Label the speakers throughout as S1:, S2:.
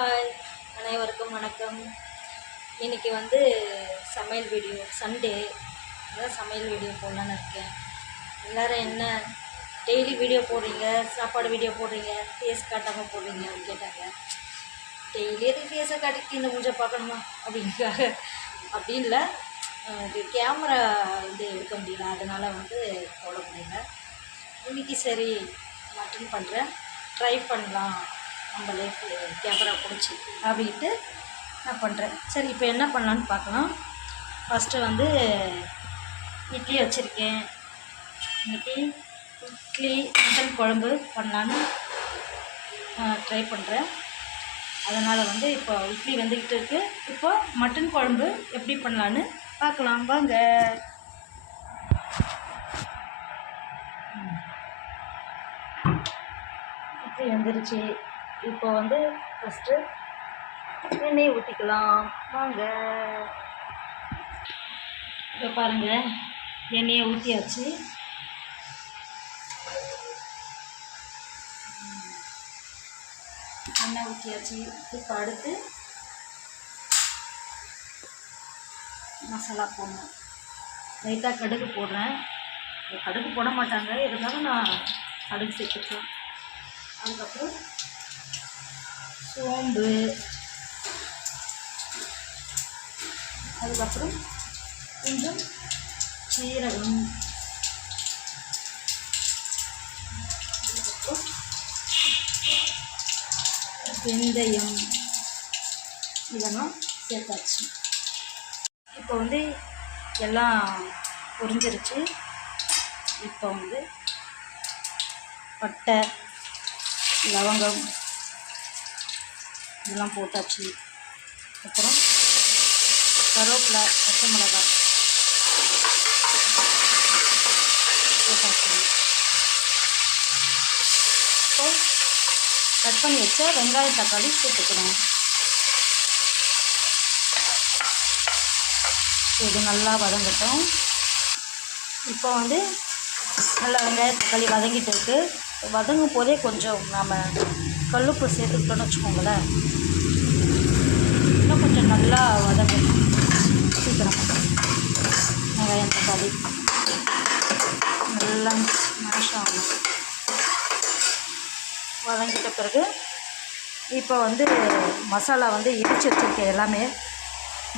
S1: Hi. அனைவருக்கும் வணக்கம். இன்றைக்கி வந்து சமையல் வீடியோ சண்டே அதான் சமையல் வீடியோ போடலான்னு இருக்கேன். எல்லோரும் என்ன டெய்லி வீடியோ போடுறீங்க? சாப்பாடு வீடியோ போடுறீங்க? ஃபேஸ் காட்டாமல் போடுறீங்க அப்படின்னு கேட்டாங்க. டெய்லி எதுக்கு ஃபேஸை காட்டிக்கு இந்த மூஞ்சை பார்க்கணுமா? அப்படிங்கிறாங்க அப்படி இல்லை. இது கேமரா வந்து எடுக்க முடியல. அதனால் வந்து போட முடியல. இன்னைக்கு சரி மட்டன் பண்ணுறேன் ட்ரை பண்ணலாம். நம்மளே கேமரா பிடிச்சி அப்படின்ட்டு நான் பண்ணுறேன் சரி இப்போ என்ன பண்ணலான்னு பார்க்கலாம். ஃபஸ்ட்டு வந்து இட்லி வச்சுருக்கேன். இன்றைக்கி இட்லி மட்டன் குழம்பு பண்ணலான்னு ட்ரை பண்ணுறேன் அதனால் வந்து இப்போ இட்லி வந்துக்கிட்டு இருக்குது இப்போ மட்டன் குழம்பு எப்படி பண்ணலான்னு பார்க்கலாம். வாங்க. இட்லி வெந்துருச்சு. இப்போ வந்து ஃபஸ்ட்டு எண்ணெயை ஊற்றிக்கலாம் வாங்க. இப்போ பாருங்கள் எண்ணெயை ஊற்றியாச்சு எண்ணெய் ஊற்றியாச்சு இப்போ அடுத்து மசாலா போடணும். லைட்டாக கடுகு போடுறேன். கடுகு போட மாட்டாங்க. இருந்தாலும் நான் கடுகு சேர்த்துக்கலாம். அதுக்கப்புறம் சோம்பு. அதுக்கப்புறம் கொஞ்சம் சீரகம். அதுக்கப்புறம் வெந்தயம். இதெல்லாம் சேர்த்தாச்சு. இப்போ வந்து எல்லாம் பொரிஞ்சிருச்சு. இப்போ வந்து பட்டை லவங்கம் இதெல்லாம் போட்டாச்சு. அப்புறம் கருவேப்பிலை பச்சை மிளகாய். போட்டாச்சு. இப்போ கட் பண்ணி வச்ச வெங்காயம் தக்காளி சேர்த்துக்கணும் இது நல்லா வதங்கட்டும். இப்போ வந்து நல்லா வெங்காய தக்காளி வதங்கிட்டு இருக்கு. வதங்கும் போதே கொஞ்சம் நாம் கல்லுப்பு சேர்த்துக்கிட்டோன்னு வச்சுக்கோங்களேன். இன்னும் கொஞ்சம் நல்லா வதங்கும் சீக்கிரம். வெங்காயம் தக்காளி. நல்லா மேஷ் ஆகணும். வதங்கிட்ட பிறகு இப்போ வந்து மசாலா வந்து இடித்து வச்சுருக்கேன் எல்லாமே.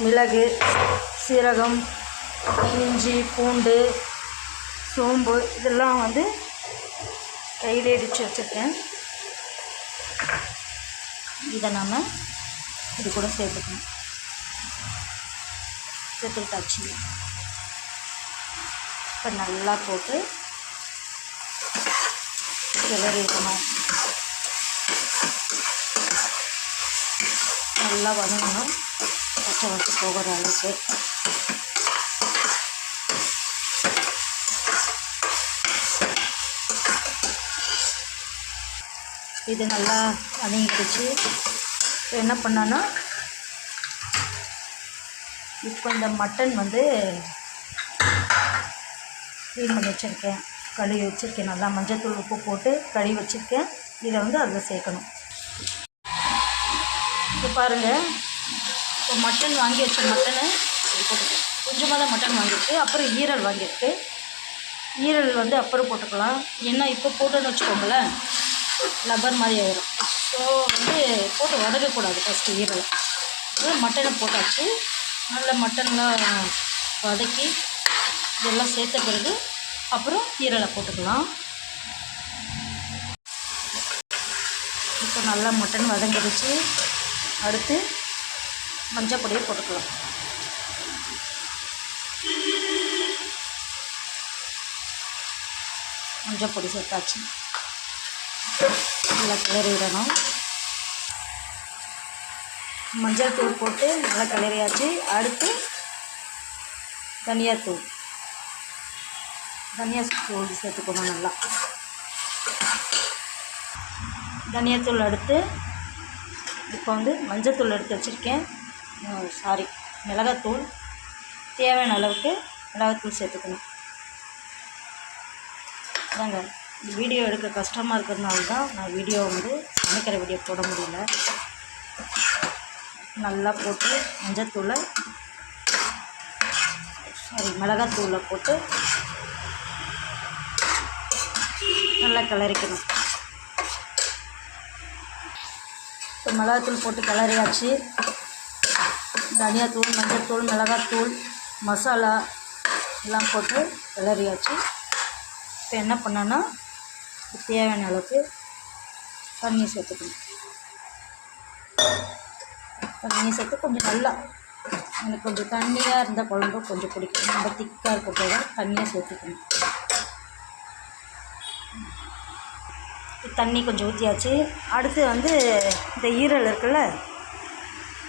S1: மிளகு சீரகம் இஞ்சி பூண்டு சோம்பு இதெல்லாம் வந்து கையில் இடித்து வச்சுருக்கேன். இதை நாம் இது கூட சேர்த்துக்கணும். சேர்த்துக்கிட்டாச்சு இப்போ நல்லா போட்டு கிளறிடணும் நல்லா வதங்கணும். பச்சை வச்சு போகிற அளவுக்கு. இது நல்லா வதங்கிடுச்சு. இப்போ என்ன பண்ணோன்னா இப்போ இந்த மட்டன் வந்து க்ளீன் பண்ணி வச்சுருக்கேன். கழுவி வச்சுருக்கேன். நல்லா மஞ்சத்தூள் உப்பு போட்டு கழுவி வச்சுருக்கேன். இதை வந்து அதில் சேர்க்கணும். இப்போ பாருங்கள் இப்போ மட்டன் வாங்கி வச்ச மட்டனை போட்டுக்கலாம் கொஞ்சமாக தான் மட்டன் வாங்கியிருக்கு. அப்புறம் ஈரல் வாங்கியிருக்கு. ஈரல் வந்து அப்புறம் போட்டுக்கலாம். ஏன்னா இப்போ போட்டோன்னு வச்சுக்கோங்களேன். லப்பர் மாதிரி ஆயிடும் ஸோ வந்து போட்டு வதக்கக்கூடாது ஃபஸ்ட்டு ஈரலை. அப்புறம் மட்டனை போட்டாச்சு. நல்லா மட்டன்லாம் வதக்கி இதெல்லாம் சேர்த்த பிறகு அப்புறம் ஈரலை போட்டுக்கலாம். இப்போ நல்லா மட்டன் வதங்கிடுச்சு. அடுத்து மஞ்சள் பொடியை போட்டுக்கலாம். மஞ்சள் பொடி சேர்த்தாச்சு. நல்லா கிளறி விடணும் மஞ்சள் தூள் போட்டு நல்லா கிளறியாச்சு. அடுத்து தனியாத்தூள் தனியா தூள் சேர்த்துக்கணும் நல்லா. தனியாத்தூள் அடுத்து இப்போ வந்து மஞ்சத்தூள் எடுத்து வச்சுருக்கேன். சாரி மிளகாத்தூள். தேவையான அளவுக்கு மிளகாத்தூள் சேர்த்துக்கணும். அதாங்க வீடியோ எடுக்க கஷ்டமாக இருக்கிறதுனால தான் நான் வீடியோ வந்து சமைக்கிற வீடியோ போட முடியல. நல்லா போட்டு மஞ்சத்தூளை சாரி மிளகாத்தூளை போட்டு நல்லா கிளறிக்கணும். இப்போ மிளகாத்தூள் போட்டு கிளறியாச்சு. தனியாத்தூள் மஞ்சத்தூள் மிளகாத்தூள் மசாலா எல்லாம் போட்டு கிளறியாச்சு. இப்போ என்ன பண்ணேன்னா தேவையான அளவுக்கு தண்ணி சேர்த்துக்கணும். தண்ணி சேர்த்து கொஞ்சம் நல்லா எனக்கு கொஞ்சம் தண்ணியாக இருந்தால் குழம்பு கொஞ்சம் பிடிக்கும். ரொம்ப திக்காக இருக்க போக தண்ணியாக சேர்த்துக்கணும். தண்ணி கொஞ்சம் ஊற்றியாச்சு அடுத்து வந்து இந்த ஈரல் இருக்குல்ல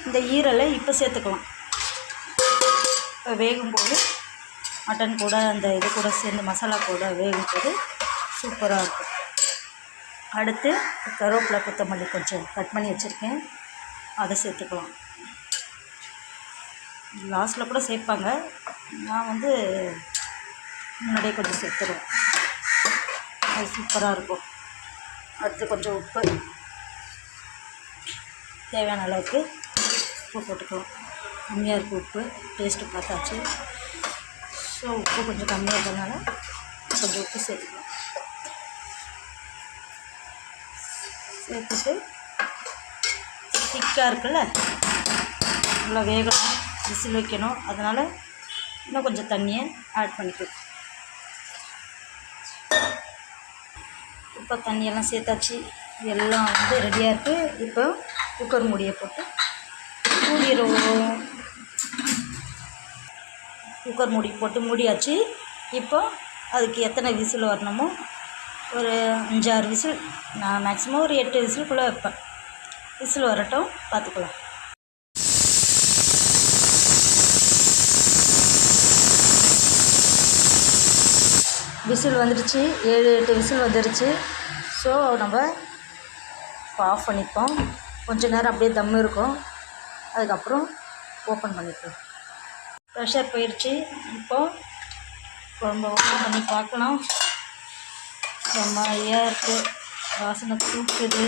S1: இந்த ஈரலை இப்போ சேர்த்துக்கலாம். இப்போ வேகும்போது மட்டன் கூட அந்த இது கூட சேர்ந்து மசாலா கூட வேகும்போது சூப்பராக இருக்கும். அடுத்து கருவேப்பிலை கொத்தமல்லி கொஞ்சம் கட் பண்ணி வச்சுருக்கேன். அதை சேர்த்துக்கலாம். லாஸ்ட்டில் கூட சேர்ப்பாங்க. நான் வந்து முன்னாடியே கொஞ்சம் சேர்த்துருவேன். அது சூப்பராக இருக்கும். அடுத்து கொஞ்சம் உப்பு. தேவையான அளவுக்கு உப்பு போட்டுக்கலாம். கம்மியாக இருக்குது உப்பு டேஸ்ட்டு பார்த்தாச்சு. ஸோ உப்பு கொஞ்சம் கம்மியாக இருக்கிறதுனால கொஞ்சம் உப்பு சேர்த்துக்கலாம். சேர்த்துட்டு திக்காக இருக்குல்ல நல்லா வேகணும் விசில் வைக்கணும். அதனால் இன்னும் கொஞ்சம் தண்ணியை ஆட் பண்ணிக்கணும். இப்போ தண்ணியெல்லாம் சேர்த்தாச்சு. எல்லாம் வந்து ரெடியாக இருக்குது இப்போ குக்கர் மூடியை போட்டு மூடிடுவோம். குக்கர் மூடி போட்டு மூடியாச்சு. இப்போ அதுக்கு எத்தனை விசில் வரணுமோ ஒரு அஞ்சாறு விசில் நான் மேக்ஸிமம் ஒரு எட்டு விசிலுக்குள்ளே வைப்பேன். விசில் வரட்டும் பார்த்துக்கலாம். விசில் வந்துடுச்சு ஏழு எட்டு விசில் வந்துடுச்சு ஸோ நம்ம இப்போ ஆஃப் பண்ணிப்போம். கொஞ்சம் நேரம் அப்படியே தம் இருக்கும். அதுக்கப்புறம் ஓப்பன் பண்ணிப்போம். ப்ரெஷர் போயிடுச்சு இப்போது குழம்பு ஓப்பன் பண்ணி பார்க்கலாம். செம்மையாக இருக்குது வாசனை தூக்குது.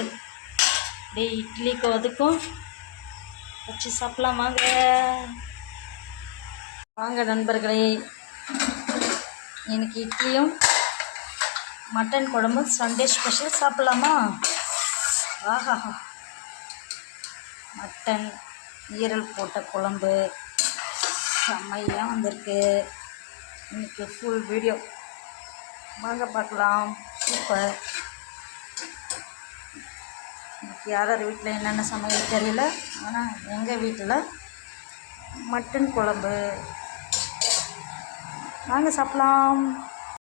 S1: அப்படியே இட்லிக்கு அதுக்கும் வச்சு சாப்பிடலாம் வாங்க. வாங்க நண்பர்களே. எனக்கு இட்லியும் மட்டன் குழம்பு சண்டே ஸ்பெஷல் சாப்பிட்லாமா? ஆஹா. மட்டன் ஈரல் போட்ட குழம்பு. செம்மையாக வந்திருக்கு. இன்றைக்கி ஃபுல் வீடியோ வாங்க பார்க்கலாம். சூப்பர் இன்னைக்கு யார் யார் வீட்டில் என்னென்ன சமையல் தெரியல. ஆனால் எங்கள் வீட்டில் மட்டன் குழம்பு. வாங்க சாப்பிட்லாம்.